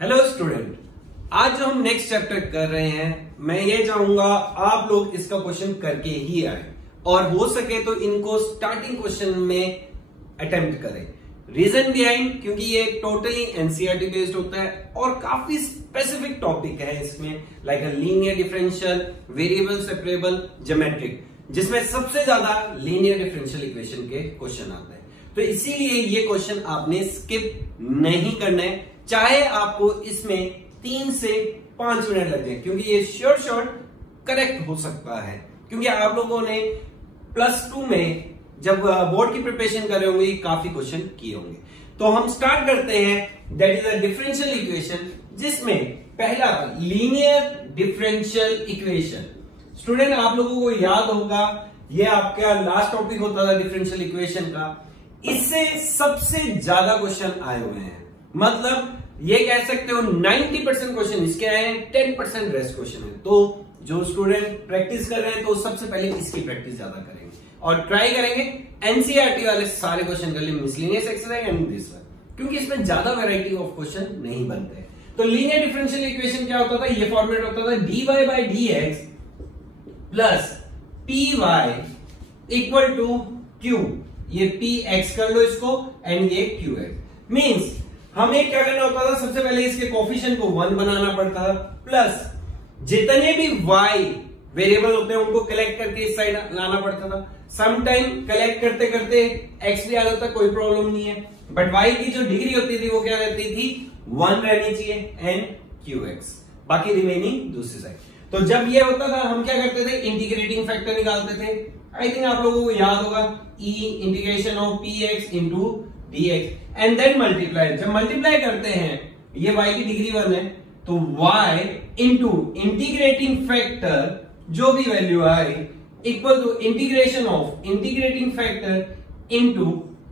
Hello student, आज जो हम नेक्स्ट चैप्टर कर रहे हैं, मैं ये चाहूंगा आप लोग इसका क्वेश्चन करके ही आए और हो सके तो इनको स्टार्टिंग क्वेश्चन में अटेम्प्ट करें। रीजन बिहाइंड, क्योंकि ये टोटली एनसीईआरटी बेस्ड होता है और काफी स्पेसिफिक टॉपिक है इसमें, like a linear differential, variable separable, geometric, जिसमें सबसे ज्यादा लीनियर डिफरेंशियल इक्वेशन के क्वेश्चन आते हैं। तो इसीलिए ये क्वेश्चन आपने स्किप नहीं करना है, चाहे आपको इसमें 3 से 5 मिनट लग जाए, क्योंकि ये श्योर करेक्ट हो सकता है। क्योंकि आप लोगों ने +2 में जब बोर्ड की प्रिपरेशन कर रहे होंगे काफी क्वेश्चन किए होंगे। तो हम स्टार्ट करते हैं, that is a differential equation, जिसमें पहला लीनियर डिफरेंशियल इक्वेशन। स्टूडेंट, आप लोगों को याद होगा ये आपका लास्ट टॉपिक होता था डिफरेंशियल इक्वेशन का। इससे सबसे ज्यादा क्वेश्चन आए हुए हैं, मतलब ये कह सकते हो 90% क्वेश्चन इसके आए हैं, 10% रेस्ट क्वेश्चन है। तो जो स्टूडेंट प्रैक्टिस कर रहे हैं तो सबसे पहले इसकी प्रैक्टिस ज्यादा करेंगे और ट्राई करेंगे एनसीईआरटी वाले सारे क्वेश्चन कर लिए, miscellaneous exercise and this one, क्योंकि इसमें ज्यादा वैरायटी ऑफ क्वेश्चन नहीं बनते। तो लीनियर डिफरेंशियल इक्वेशन क्या होता था, ये फॉर्मेट होता था dy by dx plus py equal to q। ये px कर लो इसको एंड ये qx। मींस हमें क्या करना होता था, सबसे पहले इसके कोफिशिएंट को 1 बनाना पड़ता था, प्लस जितने भी y वेरिएबल होते हैं उनको कलेक्ट करके इस साइड लाना पड़ता था। सम टाइम कलेक्ट करते करते x भी आ जाता, कोई प्रॉब्लम नहीं है, बट y की जो डिग्री होती थी वो क्या रहती थी, 1 रहनी चाहिए एंड qx, बाकी रिमेनिंग दूसरी साइड। तो जब ये होता था हम क्या करते थे, इंटीग्रेटिंग फैक्टर निकालते थे। आई थिंक आप लोगों को याद होगा, e integration of px into dx and then multiply. जब मल्टीप्लाई करते हैं, ये y की डिग्री 1 है, तो y इंटू इंटीग्रेटिंग फैक्टर जो भी वैल्यू आए equal to integration of integrating factor into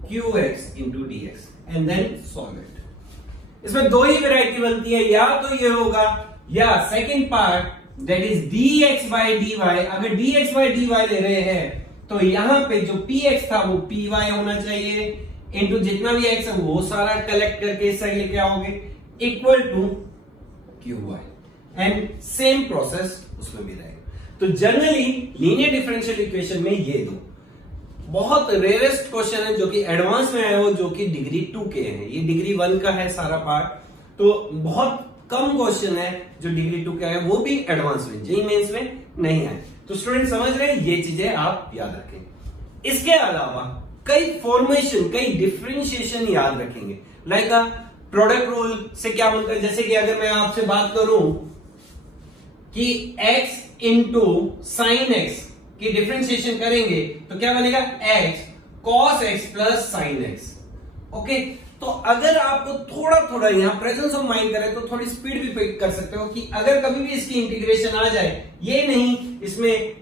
qx into dx and then solve it. इसमें दो ही वेराइटी बनती है, या तो ये होगा या second part that is dx by dy। अगर dx बाई dy ले रहे हैं तो यहां पे जो px था वो py होना चाहिए, इंटू जितना भी x है वो सारा कलेक्ट करके इस साइड लेके आओगे, equal to qy and same process उसमें भी रहेगा। तो जनरली लीनियर डिफरेंशियल इक्वेशन में ये दो बहुत रेयरेस्ट क्वेश्चन है जो कि एडवांस में आए हो, जो कि डिग्री 2 के हैं। ये डिग्री 1 का है सारा पार्ट, तो बहुत कम क्वेश्चन है जो डिग्री 2 का है, वो भी एडवांस में, जेईई मेंस में नहीं आए। तो स्टूडेंट समझ रहे हैं, ये चीजें आप याद रखें। इसके अलावा कई फॉर्मेशन, कई डिफरेंशिएशन याद रखेंगे, लाइक प्रोडक्ट रूल से क्या बनता है। जैसे कि अगर मैं आपसे बात करूं कि x इंटू साइन एक्स की डिफरेंशिएशन करेंगे तो क्या बनेगा, x cos x plus sine x. Okay, तो अगर आपको थोड़ा थोड़ा यहां प्रेजेंस ऑफ माइंड करें तो थोड़ी स्पीड भी पिक कर सकते हो कि अगर कभी भी इसकी इंटीग्रेशन आ जाए, ये नहीं इसमें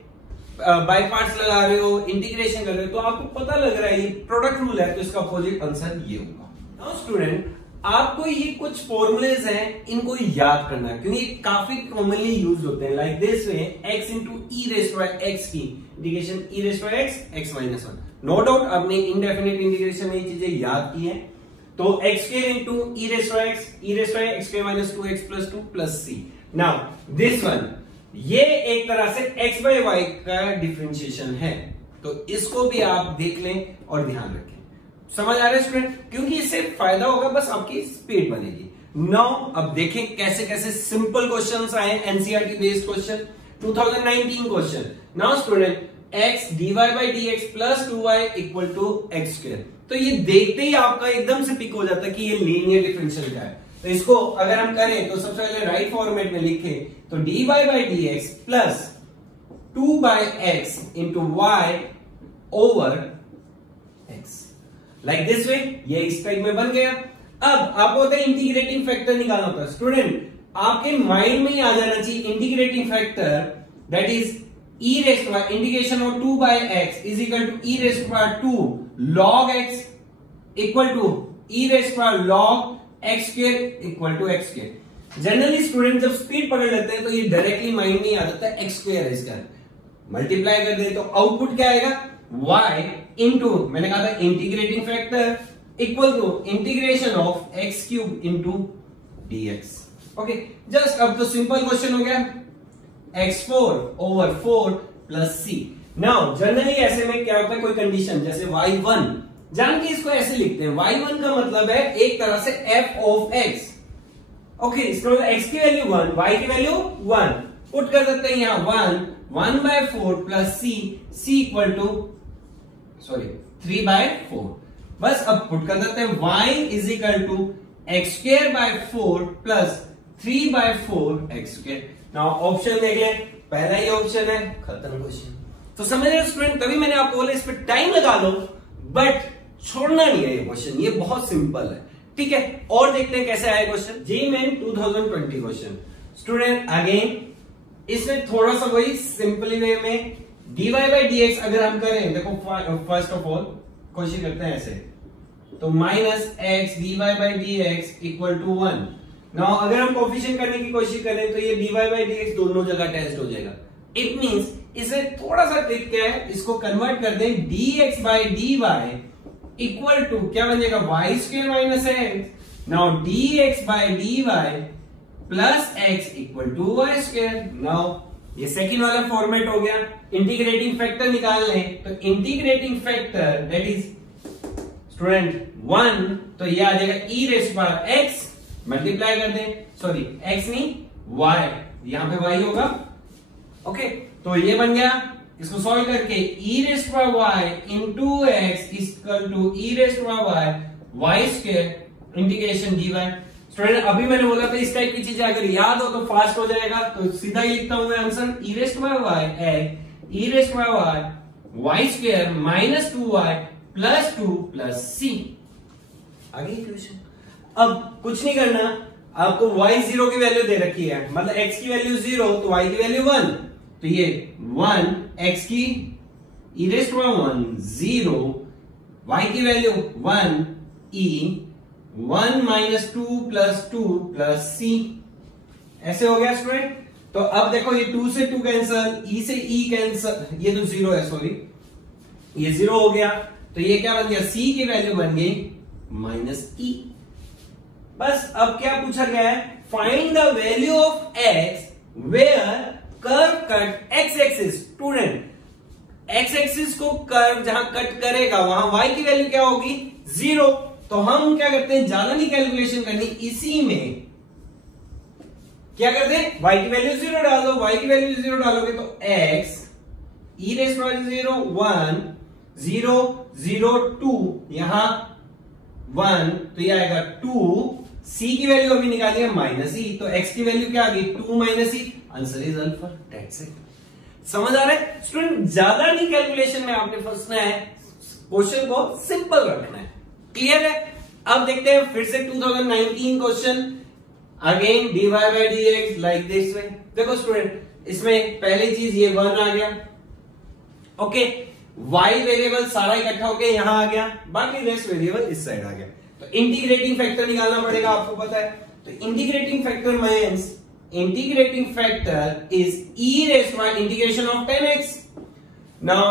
बाय पार्ट्स लगा रहे हो, इंटीग्रेशन कर रहे हो, तो आपको पता लग रहा है ये प्रोडक्ट रूल है, तो इसका अपोजिट आंसर ये होगा। नाउ स्टूडेंट, आपको ये कुछ फॉर्मूलेज हैं, इनको याद करना है क्योंकि काफी कॉमनली यूज होते हैं। Like this way, x into e raised by एक्स की integration e raised by x, x minus 1। No doubt आपने इंडेफिनिट इंटीग्रेशन में ये चीजें याद की हैं। तो x square into e raised by x, e raised by x square minus 2x plus 2 plus c। Now this one, ये एक तरह से x बाय y का डिफरेंशिएशन है, तो इसको भी आप देख लें और ध्यान रखें। समझ आ रहा है स्टूडेंट, क्योंकि इससे फायदा होगा, बस आपकी स्पीड बनेगी। नाउ अब देखें कैसे कैसे सिंपल क्वेश्चंस आए, NCERT based question, 2019 question. Now student, x dy by dx plus 2y equal to X square. तो ये देखते ही आपका एकदम से पिक हो जाता है कि ये लीनियर डिफरेंशियल का है। तो इसको अगर हम करें तो सबसे पहले राइट फॉर्मेट में लिखें तो dy by dx plus 2 by X into Y over X, like this way. ये इस टाइप में बन गया। अब आपको होता है इंटीग्रेटिंग फैक्टर निकालना होता है। स्टूडेंट, आपके माइंड में ही आ जाना चाहिए integrating factor that is e raised by integration of 2 by x is equal to e raised by 2 log x equal to e raised by log x square equal to x square. Generally student जब speed पकड़ लेते हैं तो ये directly mind में आ जाता है x square है इसका। मल्टीप्लाई कर दे तो आउटपुट क्या आएगा, y इंटू, मैंने कहा था integrating factor equal to integration of x cube into dx। Okay, just अब तो सिंपल क्वेश्चन हो गया, x4/4 plus c। Now generally ऐसे में क्या होता है, कोई कंडीशन जैसे y1, जान के इसको ऐसे लिखते हैं, y1 का मतलब है एक तरह से f ऑफ x। ओके, इसका मतलब x की वैल्यू 1, y की वैल्यू 1, पुट कर देते हैं यहां 1/4 प्लस c इक्वल टू 3/4। बस अब पुट कर देते हैं y is equal to x²/4 plus 3/4 x²। Now option देख ले, पहला ही ऑप्शन है, खत्म क्वेश्चन। तो समझ रहे स्टूडेंट, तभी मैंने आपको बोला इस पे टाइम लगा लो, बट छोड़ना नहीं है ये क्वेश्चन, ये बहुत सिंपल है। ठीक है, और देखते हैं कैसे आया question. JEE Main 2020 question. Student again इसमें थोड़ा सा वही सिंपल वे में dy बाई dx अगर हम करें, देखो फर्स्ट ऑफ ऑल कोशिश करते हैं ऐसे, तो -x dy by dx equal to 1। Now अगर हम कोफिशिएंट करने की कोशिश करें तो ये dy बाई dx दोनों जगह टेस्ट हो जाएगा। इट मींस इसे थोड़ा सा ट्रिक क्या है, इसको कन्वर्ट कर दें dx by dy equal to क्या बन जाएगा, y² minus x। Now dx by dy plus x equal to y²। Now ये सेकंड वाला फॉर्मेट हो गया। इंटीग्रेटिंग फैक्टर निकाल लें, तो integrating factor that is student 1, तो ये आ जाएगा e⁻x, मल्टीप्लाई कर दें, सॉरी x नहीं y, यहां पे y होगा। ओके, तो ये बन गया, इसको सॉल्व करके e⁻y into x equal to e⁻y y² integration dy। Student अभी मैंने बोला था इस टाइप की चीजें अगर याद हो तो फास्ट हो जाएगा, तो सीधा ही लिखता हूं मैं answer, e⁻y y² minus 2y plus 2 plus c। आगे क्वेश्चन, अब कुछ नहीं करना, आपको y0 की वैल्यू दे रखी है, मतलब x की वैल्यू 0 तो y की वैल्यू 1, तो ये 1 x की e⁻1 0, y की value 1 e 1 minus 2 plus 2 plus c। ऐसे हो गया स्टूडेंट। तो अब देखो ये 2 से 2 कैंसल, e से e कैंसल, ये तो 0 है, सॉरी ये 0 हो गया, तो ये क्या बन गया, c की वैल्यू बन गई -e। बस अब क्या पूछा गया है, find the value of x where curve cut x axis. Student x axis को कर्व जहां कट करेगा वहां y की वैल्यू क्या होगी, 0। तो हम क्या करते हैं, ज्यादा नहीं कैलकुलेशन करनी, इसी में क्या करते हैं, y की वैल्यू 0 डाल दो, y की वैल्यू 0 डालोगे तो x e⁻0 1 0 0 2, यहां 1, तो ये आएगा 2, c की वैल्यू अभी निकाली है -e, तो x की वैल्यू क्या आ गई, 2 -e, answer is alpha. That's it. समझ आ रहा है स्टूडेंट, ज्यादा नहीं कैलकुलेशन में आपने फंसना है, क्वेश्चन को सिंपल रखना है। क्लियर है। अब देखते हैं फिर से 2019 question, again dy by dx like this वे। देखो स्टूडेंट इसमें पहली चीज ये 1 आ गया, ओके, y वेरिएबल सारा इकट्ठा होके यहां आ गया, बाकी रेस्ट वेरिएबल इस साइड आ गया। तो इंटीग्रेटिंग फैक्टर निकालना पड़ेगा, आपको पता है। तो integrating factor means integrating factor is e⁻, integration of 10x। Now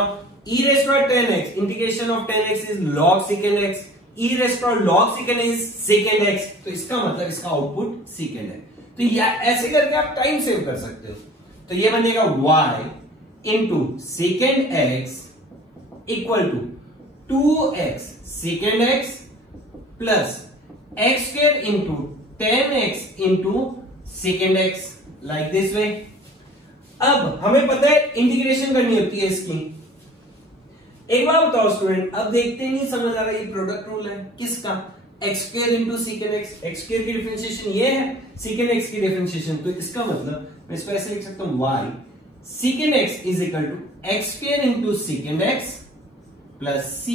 e⁻10x, integration of 10x is log secant x, e⁻log secant is secant x, तो इसका मतलब इसका आउटपुट secant है। तो या ऐसे करके आप टाइम सेव कर सकते हो। तो ये बनेगा y into secant x equal to 2x secant x plus x² into 10x into secant x, like this way. अब हमें पता है इंटीग्रेशन करनी होती है इसकी। एक बार बताओ स्टूडेंट, अब देखते नहीं समझ आ रहा, ये प्रोडक्ट रूल है किसका, x² into secant x, x² की डिफरेंशिएशन ये है, secant x की डिफरेंशिएशन, तो इसका मतलब मैं इसको ऐसे लिख सकता हूं, y secant x is equal to x² into secant x plus c।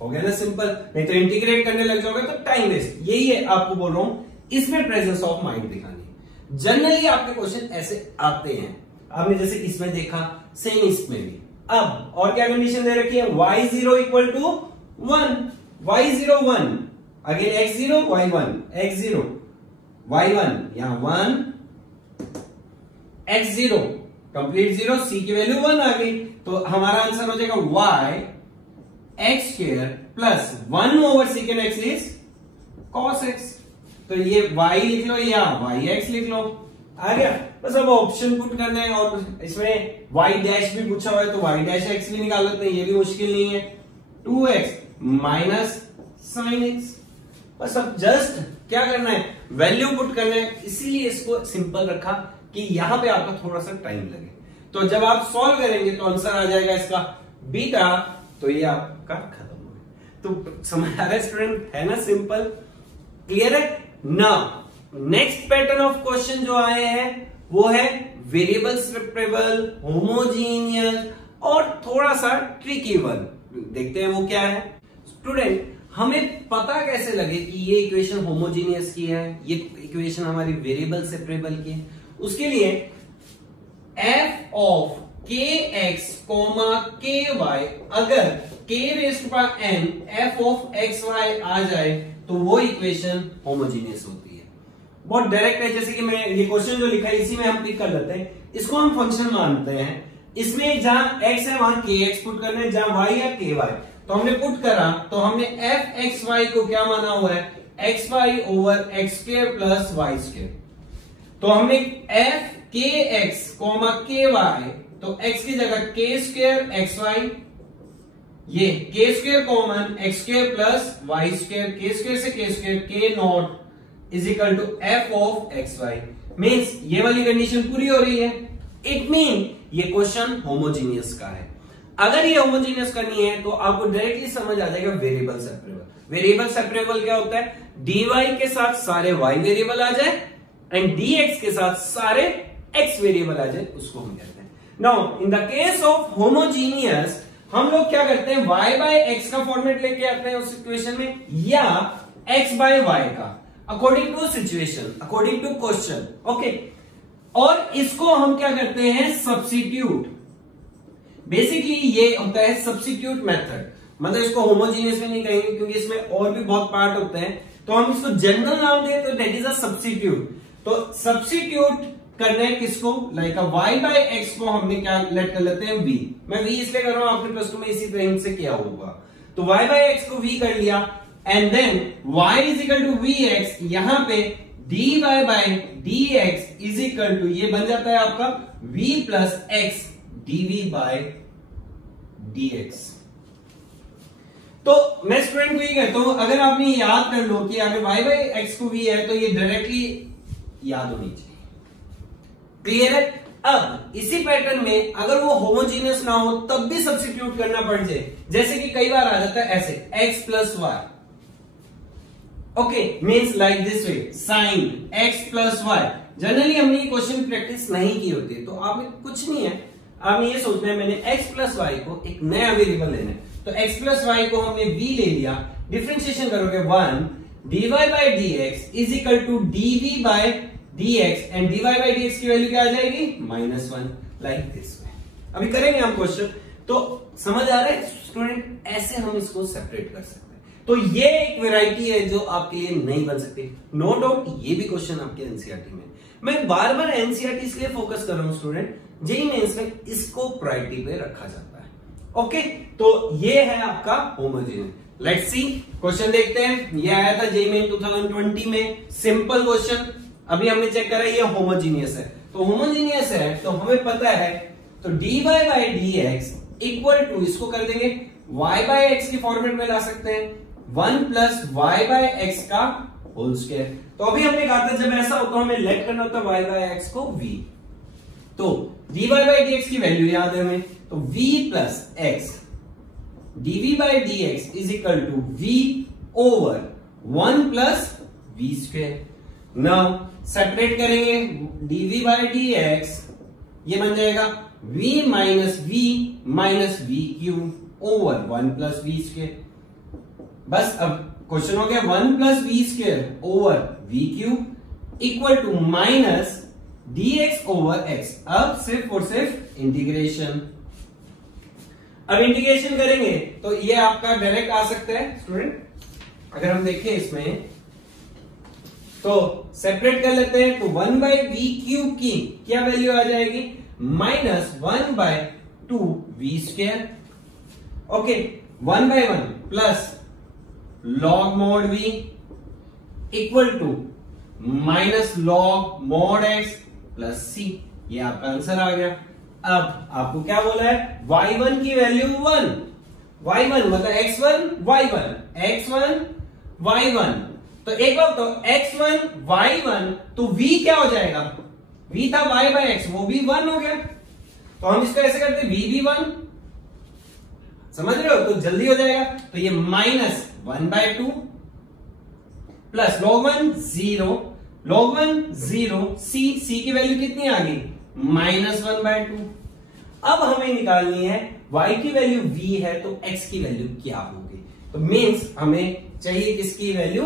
हो गया ना सिंपल, नहीं तो इंटीग्रेट करने लग जाओगे तो टाइम वेस्ट। यही है आपको बोल रहा हूं, इसमें प्रेजेंस ऑफ माइंड दिखानी है। जनरली आपके क्वेश्चन ऐसे आते हैं, आपने जैसे इसमें देखा, सेम इसमें भी। अब और क्या कंडीशन दे रखी है, y0 equal to 1, y0 1, again x0 y1, x0 y1, यहां 1 x0 कंप्लीट 0, c की वैल्यू 1 आ गई, तो हमारा आंसर हो जाएगा y x² plus 1 over secant x is cos x। तो ये y लिख लो या yx लिख लो, आ गया। बस अब ऑप्शन पुट करना है और इसमें y डैश भी पूछा हुआ है तो y डैश x भी निकाल लेते हैं, ये भी मुश्किल नहीं है। 2x माइनस साइन x, बस अब जस्ट क्या करना है, वैल्यू पुट करना है, इसीलिए इसको सिंपल रखा कि यहां पे आपका थोड़ा सा टाइम लगे। तो जब आप सॉल्व करेंगे तो आंसर आ जाएगा इसका बीटा, तो ये आपका खत्म हो गया। तो समझ आ रहा है स्टूडेंट, है ना, सिंपल, क्लियर है ना। नेक्स्ट पैटर्न ऑफ क्वेश्चन जो आए हैं वो है वेरिएबल सेपरेबल, होमोजीनियस और थोड़ा सा ट्रिकी वन। देखते हैं वो क्या है। स्टूडेंट, हमें पता कैसे लगे कि ये इक्वेशन होमोजीनियस की है, ये इक्वेशन हमारी वेरिएबल सेपरेबल की है? उसके लिए f ऑफ kx ky, अगर k raised power n f of xy आ जाए तो वो इक्वेशन होमोजीनियस होती है। बहुत डायरेक्ट है, जैसे कि मैं ये क्वेश्चन जो लिखा है इसी में हम पिक कर लेते हैं, इसको हम फंक्शन मानते हैं। इसमें जहां x है वहां kx पुट करना है, जहां y है ky, तो हमने पुट करा तो हमने f x y को क्या माना हुआ है, xy over x square plus y square. तो हमने f kx ky, तो x की जगह k स्क्वायर xy, ये k square common x square plus y square, k square से k square, k not is equal to f of xy। Means ये वाली condition पूरी हो रही है, इट मीन ये क्वेश्चन होमोजीनियस का है। अगर ये होमोजीनियस का नहीं है तो आपको डायरेक्टली समझ आ जाएगा वेरिएबल सेपरेबल। वेरिएबल सेपरेबल क्या होता है, dy के साथ सारे y वेरिएबल आ जाए एंड dx के साथ सारे x वेरिएबल आ जाए, उसको हम कहते हैं। Now in the case of homogeneous हम लोग क्या करते हैं, y बाय x का फॉर्मेट लेके आते हैं उस इक्वेशन में, या x बाय y का, according to situation, according to question, okay. और इसको हम क्या करते हैं, सब्स्टिट्यूट। बेसिकली ये होता है सब्स्टिट्यूट मेथड, मतलब इसको होमोजीनियस में नहीं कहेंगे क्योंकि इसमें और भी बहुत पार्ट होते हैं, तो हम इसको जनरल नाम दें तो दैट इज अ सब्स्टिट्यूट। तो सब्स्टिट्यूट करना है किसको, लाइक y बाय x को हमने क्या लेट कर लेते हैं v। मैं v इसलिए कर रहा हूं, आपने प्लस टू में इसी तरह से किया होगा। तो y बाय x को v कर लिया and then y is equal to vx, यहां पे dy bye dx is equal to, ये बन जाता है आपका v plus x dv by dx। तो मैं स्टूडेंट को ये कहता हूं, अगर आपने याद कर लो कि अगर y बाय x को v है तो ये डायरेक्टली याद होनी चाहिए, क्लियर है। अब इसी पैटर्न में अगर वो होमोजीनियस ना हो तब भी सब्स्टिट्यूट करना पड़ जाए, जैसे कि कई बार आ जाता है ऐसे x plus Y, okay, means like this way, sine x plus Y. Generally हमने ये क्वेश्चन प्रैक्टिस नहीं की होती, तो आपने कुछ नहीं है, आपने ये सोचना है मैंने x प्लस वाई को एक नया वेरिएबल लेना है, तो x प्लस वाई को हमने v ले लिया, डिफरेंशिएशन करोगे 1 dy bye dx is equal to dv by dx and dy bye dx की वैल्यू क्या आ जाएगी, -1, लाइक दिस वे। अभी करेंगे हम क्वेश्चन, तो समझ आ रहा है स्टूडेंट, ऐसे हम इसको सेपरेट कर सकते हैं। तो ये एक वैरायटी है जो आपके लिए नहीं बन सकती, नो डाउट ये भी क्वेश्चन आपके एनसीईआरटी में। मैं बार बार एनसीईआरटी इसलिए फोकस कर रहा हूं स्टूडेंट, जेईई मेंस में इसको प्रायोरिटी पे रखा जाता है, ओके। तो ये है आपका होमोजेनियस। लेट्स सी क्वेश्चन देखते हैं, ये आया था जेईई मेन 2020 में, सिंपल क्वेश्चन। अभी हमने चेक करा ये होमोजीनियस है, तो होमोजीनियस है तो हमें पता है, तो dy bye dx equal to, इसको कर देंगे y बाय x के फॉर्मेट में ला सकते हैं, 1 प्लस y बाय x का होल स्क्वायर। तो अभी हमने कहा था जब ऐसा होता है हमें लेट करना होता है y बाय x को v, तो dy बाय dx की वैल्यू याद है हमें, तो v plus x dv by dx is equal to v over 1 plus v square. Now separate करेंगे dv बाय dx, ये बन जाएगा v minus v cube over 1 plus v square. बस अब क्वेश्चन हो गया 1 plus v square over v cube equal to minus dx over x। अब सिर्फ और सिर्फ इंटीग्रेशन। अब इंटीग्रेशन करेंगे तो ये आपका डायरेक्ट आ सकता है स्टूडेंट, अगर हम देखें इसमें तो सेपरेट कर लेते हैं, तो 1 बाई वी क्यूब की क्या वैल्यू आ जाएगी, -1 by 2 v square, okay, 1 by 1 plus log mod v equal to minus log mod x plus C. ये आपका आंसर आ गया। अब आपको क्या बोला है, y1 की वैल्यू 1, y1 मतलब x1 y1, x1 y1। तो एक बात तो x1 y1, तो v क्या हो जाएगा, v था y बाय x, वो भी 1 हो गया। तो हम इसको ऐसे करते v भी 1, समझ रहे हो, तो जल्दी हो जाएगा। तो ये minus 1/2 plus log 1 0, log 1 0, c की वैल्यू कितनी आ गई, -1/2। अब हमें निकालनी है y की वैल्यू v है तो x की वैल्यू क्या होगी। तो मीन्स हमें चाहिए किसकी वैल्यू,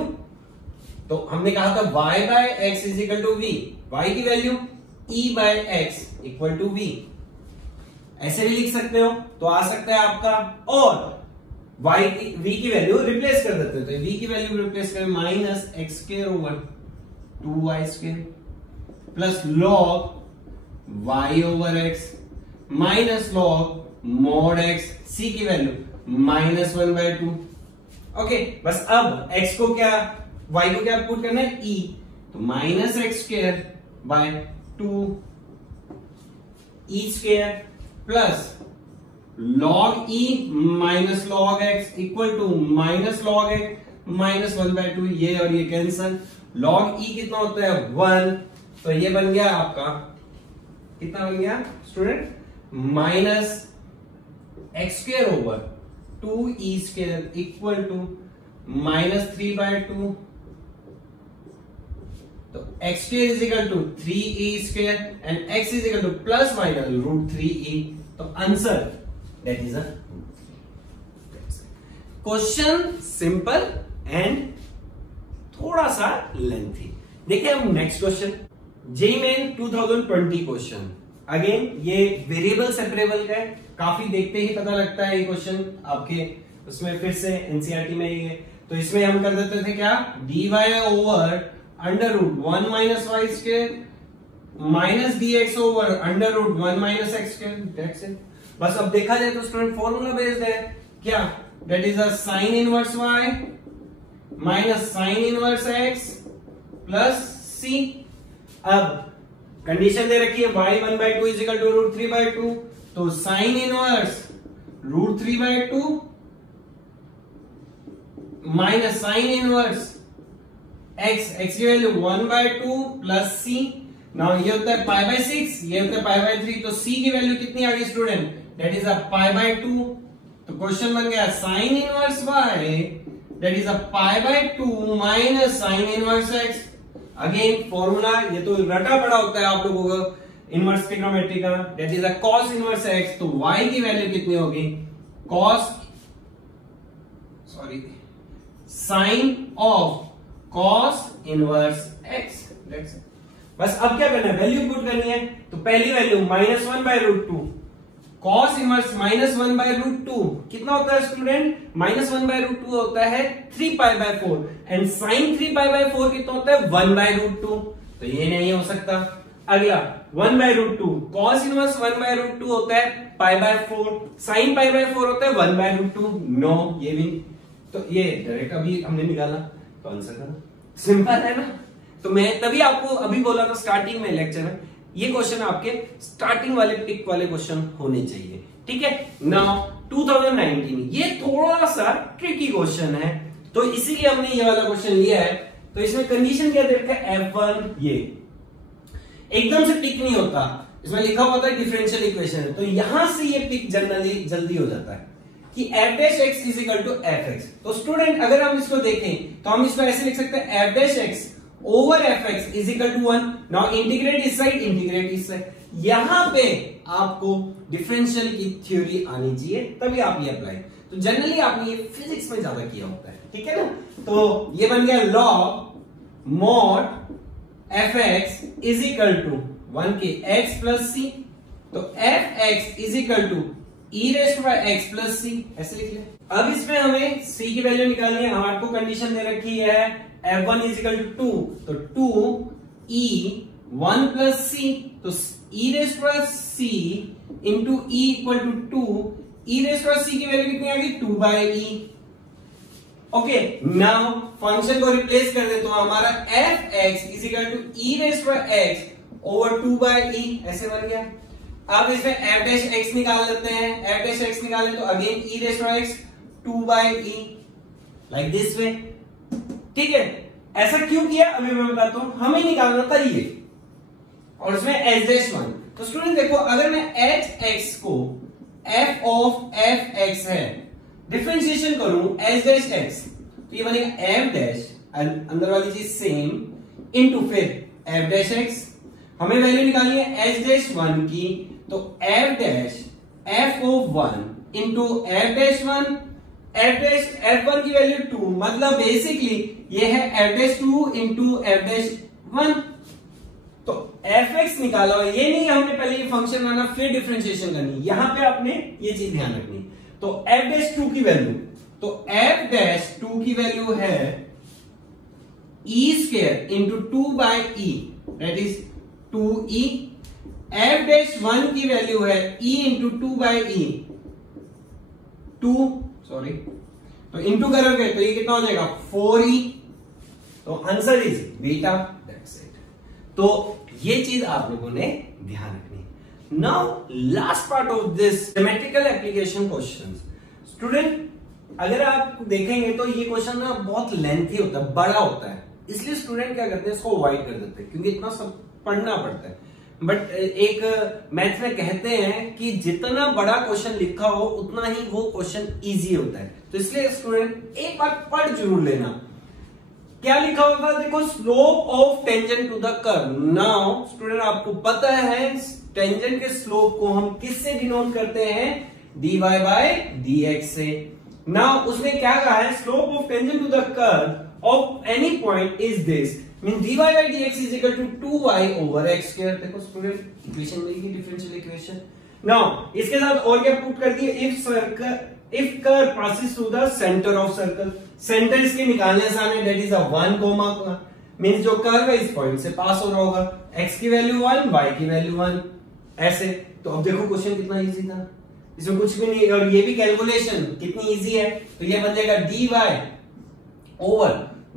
तो हमने कहा था y by X is equal to V, y की वैल्यू e by X equal to V, ऐसे भी लिख सकते हो तो आ सकता है आपका। और v की वैल्यू रिप्लेस कर देते हो, तो v की वैल्यू रिप्लेस करें minus X square over 2y square plus log y over x minus log mod x, c की वैल्यू -1/2। ओके, बस अब x को क्या, y को क्या पुट करना है, e, तो minus X square by 2 e square plus log e minus log x equal to minus log x minus 1/2, ये और ये कैंसल। log e कितना होता है 1, तो ये बन गया आपका, कितना बन गया student, minus X square over 2e square equal to -3/2। तो x square is equal to 3e square and x is equal to plus minus √3e। तो answer that is a question, simple and थोड़ा सा lengthy. देखिए हम next question, JEE Main 2020 question. Again ये variable separable का है, काफी देखते ही पता लगता है ये क्वेश्चन आपके उसमें फिर से एनसीईआरटी में ही है। तो इसमें हम कर देते थे क्या, dy over √1 minus Y square minus dx over √1 minus X square, that's it. बस अब देखा जाए तो स्टूडेंट फॉर्मूला बेस्ड है क्या, that is a sign inverse y minus sine inverse x plus c। अब कंडीशन दे रखी है y 1/2 इज इक्वल टू √3/2, तो sine inverse √3/2 minus sine inverse x की वैल्यू 1/2 प्लस c। नाउ ये होता है π/6, ये होता है π/3, तो c की वैल्यू कितनी आ गई स्टूडेंट, दैट इज अ π/2। तो क्वेश्चन बन गया sine inverse y that is a π/2 minus sine inverse x। Again formula ये तो रटा पड़ा होता है आप लोगों को इनवर्स ट्रिग्नोमेट्री का, that is a cos inverse x। तो y की वैल्यू कितनी होगी, sine of cos inverse x। That's it. बस अब क्या करना है, वैल्यू पुट करनी है। तो पहली वैल्यू -1/√2, कॉस इनवर्स -1/√2 कितना होता है स्टूडेंट, -1/√2 होता है 3π/4 एंड साइन 3π/4 कितना होता है 1/√2, तो ये नहीं हो सकता। अगला 1/√2, कॉस इनवर्स 1/√2 होता है π/4, साइन π/4 होता है 1/√2, नो ये भी। तो ये डायरेक्ट अभी हमने निकाला तो आंसर करा, सिंपल है ना। तो मैं तभी आपको अभी बोला था स्टार्टिंग में लेक्चर में, ये क्वेश्चन आपके स्टार्टिंग वाले टिक वाले क्वेश्चन होने चाहिए, ठीक है। नाउ 2019 ये थोड़ा सा ट्रिकी क्वेश्चन है, तो इसीलिए हमने ये वाला क्वेश्चन लिया है। तो इसमें कंडीशन क्या दे रखा है, F1, ये एकदम से टिक नहीं होता, इसमें लिखा हुआ था डिफरेंशियल इक्वेशन है, तो यहां से ये टिक जनरली जल्दी हो जाता है कि f'(x) is equal to fx। तो स्टूडेंट अगर हम इसको देखें तो हम इसको ऐसे लिख सकते हैं f'(x) over fx is equal to 1। Now integrate इस साइड, इंटीग्रेट इस साइड। यहां पे आपको डिफरेंशियल की थ्योरी आनी चाहिए, तभी आप ये अप्लाई। तो जनरली आपने ये फिजिक्स में ज्यादा किया होता है, ठीक है ना। तो ये बन गया log mod fx is equal to 1 के x प्लस सी। तो fx is equal to e raised by x plus C, ऐसे लिख ले। अब इसमें हमें c की वैल्यू निकालनी है, हमारे को कंडीशन दे रखी है f1 इज इक्वल टू 2, तो 2 e 1 प्लस सी, तो e raised by c into e equal to 2, e raised by c की वैल्यू कितनी आ गई 2/e। ओके, नाउ फंक्शन को रिप्लेस कर दे तो हमारा F x is equal to E raise to X over 2/e ऐसे बन गया। अब इसमें एफ डैश एक्स निकाल लेते हैं, एफ डैश एक्स निकालें तो again E raise to X 2/e like this way. ठीक है, ऐसा क्यों किया अभी मैं बताता हूं। हमें निकालना था ये और इसमें एच डैश 1। तो स्टूडेंट देखो, अगर मैं एच एक्स को एफ ऑफ एफ एक्स है डिफरेंशिएशन करूं एच डैश एक्स तो ये बनेगा एफ डैश अंदर वाली चीज सेम इनटू फिर एफ डैश एक्स। हमें वैल्यू निकालनी है एच डैश 1 की, तो F dash F of 1 into F dash 1, F dash F 1 की वैल्यू 2, मतलब बेसिकली ये है F dash 2 into F dash 1। तो एफ एक्स निकाला, ये नहीं हमने पहले ये फंक्शन बनाना फिर डिफरेंशिएशन करनी, यहां पे आपने ये चीज ध्यान रखनी। तो एफ डैश 2 की वैल्यू, तो एफ डैश 2 की वैल्यू है e square into 2/e that is 2e। F dash 1 की वैल्यू है e इंटू 2/e 2, सॉरी, तो इंटू करोगे तो ये कितना हो जाएगा 4e। तो answer is beta, that's it. तो ये चीज आप लोगों ने ध्यान रखनी है। Now last part of this geometrical application questions. Student अगर आप देखेंगे तो ये क्वेश्चन ना बहुत लेंथी होता है, बड़ा होता है, इसलिए स्टूडेंट क्या करते हैं इसको अवॉइड कर देते हैं क्योंकि इतना सब पढ़ना पड़ता है। बट एक मैथ में कहते हैं कि जितना बड़ा क्वेश्चन लिखा हो उतना ही वो क्वेश्चन इजी होता है। तो इसलिए स्टूडेंट एक बार पढ़ जरूर लेना। क्या लिखा होगा देखो, slope of tangent to the curve. Now student आपको पता है टेंजेंट के स्लोप को हम किससे डिनोट करते हैं, dy बाय dx से। नाउ उसने क्या कहा है, slope of tangent to the curve of any point is this, mean dy by dx is equal to 2y over x square। देखो स्टूडेंट इक्वेशन मिलेगी, डिफरेंशियल इक्वेशन। नाउ इसके साथ और क्या पुट कर दिए, if curve passes through the centre of circle. Centre इसके निकालने से हमें that is a 1 comma, mean जो कर्व है इस पॉइंट से पास हो रहा होगा, x की वैल्यू 1, y की वैल्यू 1 ऐसे। तो अब देखो क्वेश्चन कितना इजी था, इसमें कुछ भी नहीं, और ये भी कैलकुलेशन कितनी इजी है। तो ये बन जाएगा dy over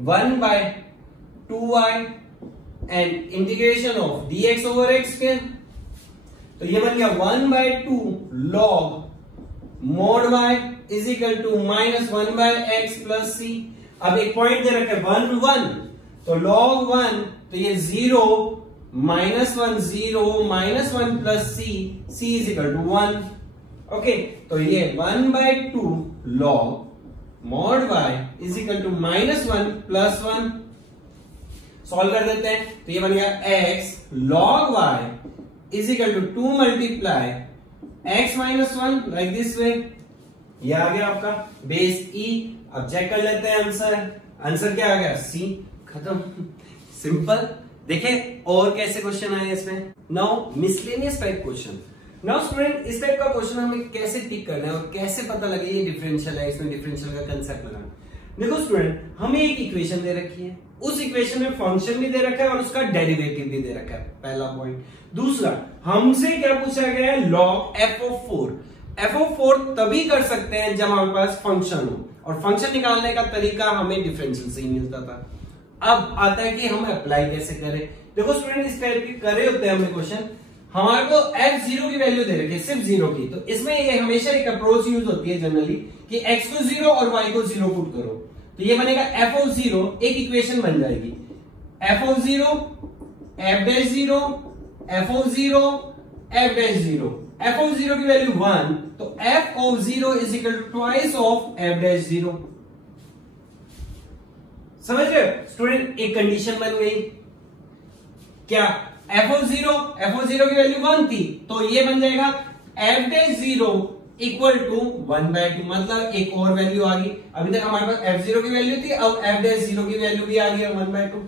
1 by 2y and integration of dx over x square. तो ये बन गया 1/2 log mod y is equal to -1/x plus c। अब एक पॉइंट दे रखा है 1 1, तो log 1 तो ये 0 -1 0 -1 plus c is equal to 1। Okay, तो ये 1/2 log mod y is equal to -1 plus 1। Solve कर देते हैं तो ये बन गया x log y is equal to 2 multiply x -1 like this way. ये आ गया आपका बेस e। अब चेक कर लेते हैं आंसर। आंसर क्या आ गया, c। खत्म, सिंपल। देखें और कैसे क्वेश्चन आए इसमें। Now miscellaneous type question. Now student इस टाइप का क्वेश्चन हमें कैसे टिक करना है और कैसे पता लगे ये डिफरेंशियल है, इसमें डिफरेंशियल का कंसेप्ट लगाना। देखो स्टूडेंट, हमें एक इक्वेशन दे रखी है, उस इक्वेशन में फंक्शन भी दे रखा है और उसका डेरिवेटिव भी दे रखा है, पहला पॉइंट। दूसरा, हमसे क्या पूछा गया है, log f(4). f(4) तभी कर सकते हैं जब हमारे पास फंक्शन हो, और फंक्शन निकालने का तरीका हमें डिफरेंशियल से ही मिलता था। अब आता है कि हम अप्लाई कैसे करें। देखो स्टूडेंट, इस टाइप के करे होते हैं हमने क्वेश्चन, हमारे को f0 की वैल्यू दे रखी है, सिर्फ 0 की। तो इसमें ये हमेशा एक अप्रोच यूज होती है जनरली कि x को 0 और y को 0 पुट करो, तो ये बनेगा f(0), एक इक्वेशन बन जाएगी f(0), f'0, f(0), f'0। f(0) की वैल्यू 1, तो f(0) is equal to twice of f'0। समझ रहे हो स्टूडेंट, एक कंडीशन बन गई क्या, f(0) की वैल्यू 1 थी, तो ये बन जाएगा f'0 इक्वल टू 1/2, मतलब एक और वैल्यू आ गई। अभी तक हमारे पास f0 की वैल्यू थी, अब f'0 की वैल्यू भी आ गई 1/2।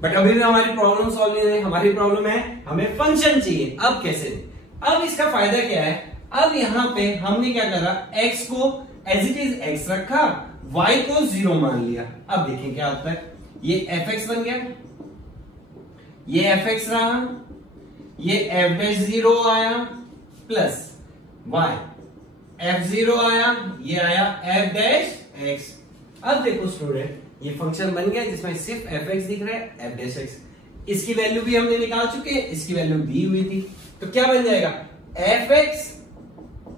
बट अभी भी हमारी प्रॉब्लम सॉल्व नहीं है, हमारी प्रॉब्लम है हमें फंक्शन चाहिए। अब कैसे, अब इसका फायदा क्या है, अब यहां पे हमने क्या करा, x को एज इट इज x रखा, y को 0 मान लिया। अब देखिए क्या आता है, ये fx बन गया, ये fx रहा, ये f'0 आया प्लस y, f0 आया, ये आया f'(x). अब देखो स्टूडेंट, ये फंक्शन बन गया जिसमें सिर्फ एफ एक्स दिख रहा है, एफ डैश एक्स, इसकी वैल्यू भी हमने निकाल चुके हैं, इसकी वैल्यू दी हुई थी, तो क्या बन जाएगा F X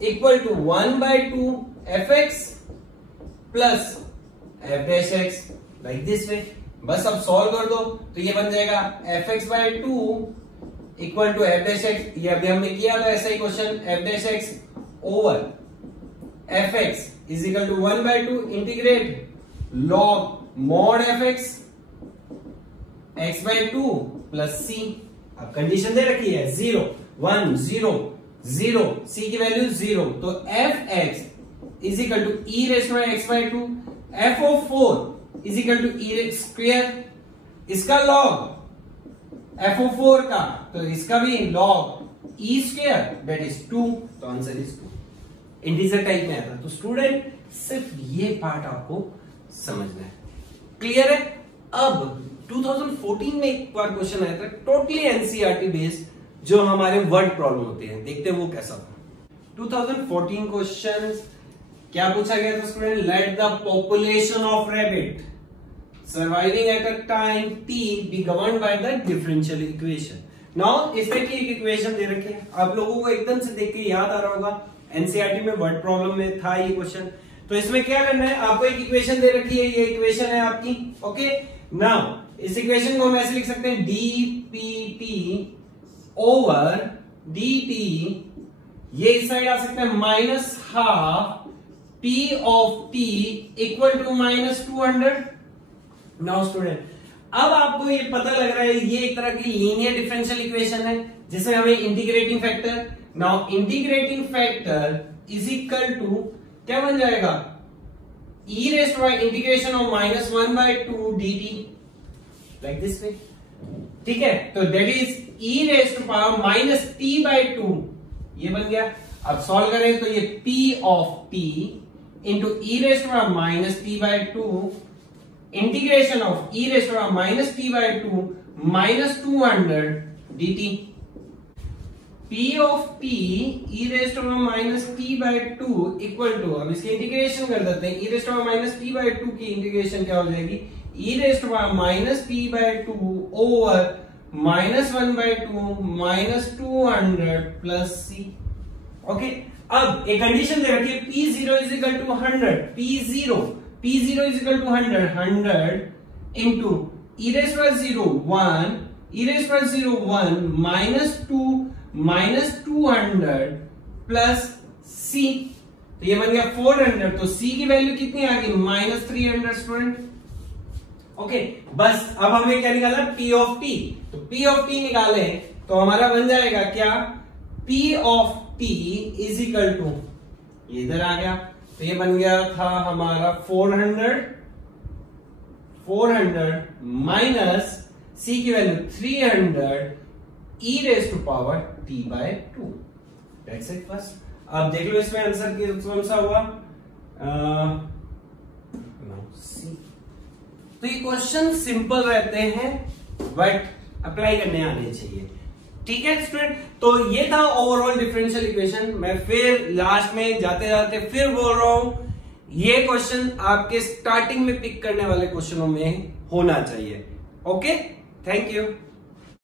equal to 1/2 F X plus F dash X, like this way. बस अब सॉल्व कर दो तो ये बन जाएगा F X by 2 equal to F dash X, ये अभी हमने किया था ऐसा ही question, F dash X over F x is equal to 1/2 integrate log mod F X X by 2 plus C. अब कंडीशन दे रखी है 0 1 0 0, सी की वैल्यू 0, तो f x is equal to e raised by x by 2, f of 4 is equal to e square, इसका log f of 4 का, तो इसका भी log e square that is 2, तो आंसर इज 2। इंटीजर टाइप में आता, तो स्टूडेंट सिर्फ ये पार्ट आपको समझना है, क्लियर है। अब 2014 में एक बार क्वेश्चन आया था टोटली एनसीईआरटी बेस्ड, जो हमारे वर्ड प्रॉब्लम होते हैं, देखते हैं वो कैसा था। 2014 क्वेश्चन क्या पूछा गया था student, let the population of rabbit surviving at a time t be governed by the differential equation. Now इस तरह की एक इक्वेशन दे रखी है, आप लोगों को एकदम से देख के याद आ रहा होगा, एनसीईआरटी में वर्ड प्रॉब्लम में था ये क्वेश्चन। तो इसमें क्या करना है, आपको एक इक्वेशन दे रखी है, ये इक्वेशन है आपकी, ओके। नाउ इस इक्वेशन को हम ऐसे लिख सकते हैं dpt ओवर dt, ये इस साइड आ सकता है minus half p of t equal to minus 200। Now student, अब आपको ये पता लग रहा है ये एक तरह की लीनियर डिफरेंशियल इक्वेशन है जिसमें हमें integrating factor, now integrating factor is equal to क्या बन जाएगा, e raised by integration of minus 1/2 dt, like this way, ठीक है। तो that is e raised to power minus t/2, ये बन गया। अब सॉल्व करें तो ये p of t into e raised to power minus t/2 integration of e raised to power minus t/2 minus 200 dt, p of t e raised to power minus t/2 equal to, अब इसकी integration कर देते हैं, e raised to power minus t/2 की integration क्या हो जाएगी, e raised to power minus t/2 over minus 1/2 minus 200 plus c, okay. अब एक कंडीशन दे रखी है p0 is equal to 100, p0 is equal to 100 into e raised by 0 1, e raised by 0 1 minus 2 minus 200 plus c, तो ये बन गया 400, तो c की वैल्यू कितनी आ गई माइनस 300 स्टूडेंट, ओके। बस अब हमें क्या निकालना, p ऑफ t, तो p ऑफ t निकाले तो हमारा बन जाएगा क्या, p of t is equal to, ये इधर आ गया, तो ये बन गया था हमारा 400 माइनस c की value 300 e raise to power t/2, that's it. बस अब देख लो इसमें आंसर कौन सा हुआ, सी। तो ये क्वेश्चन सिंपल रहते हैं बट अप्लाई करने आने चाहिए, ठीक है स्टूडेंट। तो ये था ओवरऑल डिफरेंशियल इक्वेशन। मैं फिर लास्ट में जाते जाते फिर बोल रहा हूं, ये क्वेश्चन आपके स्टार्टिंग में पिक करने वाले क्वेश्चनों में होना चाहिए, ओके। Thank you.